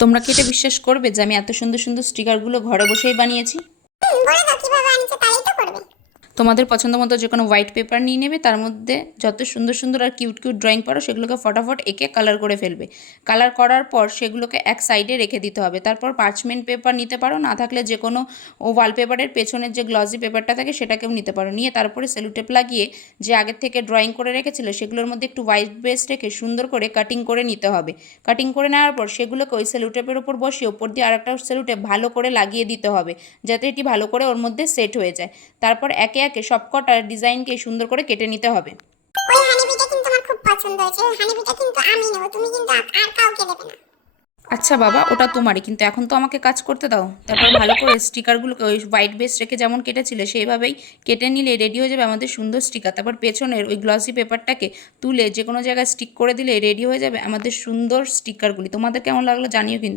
তোমরা কি এটা বিশ্বাস করবে যে আমি এত সুন্দর সুন্দর স্টিকারগুলো ঘরে বসেই বানিয়েছি? বলে দাও কিভাবে আনিছো, তাই তো করবে। তোমাদের পছন্দ মতো যে কোনো হোয়াইট পেপার নিয়ে নেবে, তার মধ্যে যত সুন্দর সুন্দর আর কিউট কিউট ড্রয়িং পারো সেগুলোকে ফটাফট এঁকে কালার করে ফেলবে। কালার করার পর সেগুলোকে এক সাইডে রেখে দিতে হবে। তারপর পার্চমেন্ট পেপার নিতে পারো, না থাকলে যে কোনো ওয়ালপেপারের পেছনের যে গ্লসি পেপারটা থাকে সেটাকেও নিতে পারো। নিয়ে তারপরে সেলুটেপ লাগিয়ে যে আগের থেকে ড্রয়িং করে রেখেছিল সেগুলোর মধ্যে একটু হোয়াইট বেস রেখে সুন্দর করে কাটিং করে নিতে হবে। কাটিং করে নেওয়ার পর সেগুলোকে ওই সেলুটেপের ওপর বসিয়ে ওপর দিয়ে আরেকটা সেলুটেপ ভালো করে লাগিয়ে দিতে হবে, যাতে এটি ভালো করে ওর মধ্যে সেট হয়ে যায়। তারপর একে একে সবকটা ডিজাইনকে সুন্দর করে কেটে নিতে হবে। ওই হানিবিটা কিন্তু আমার খুব পছন্দ হয়েছে, ওই হানিবিটা কিন্তু আমি নেব, তুমি কিন্তু আর কাউকে দেবে না। আচ্ছা বাবা, ওটা তোমারই, কিন্তু এখন তো আমাকে কাজ করতে দাও। তারপর ভালো করে স্টিকারগুলোকে ওই হোয়াইট বেস রেখে যেমন কেটেছিলে সেইভাবেই কেটে নিলে রেডি হয়ে যাবে আমাদের সুন্দর স্টিকার। তারপর পেছনের ওই গ্লসি পেপারটাকে তুলে যে কোনো জায়গায় স্টিক করে দিলে রেডি হয়ে যাবে আমাদের সুন্দর স্টিকারগুলি। তোমাদের কেমন লাগলো জানিও কিন্তু।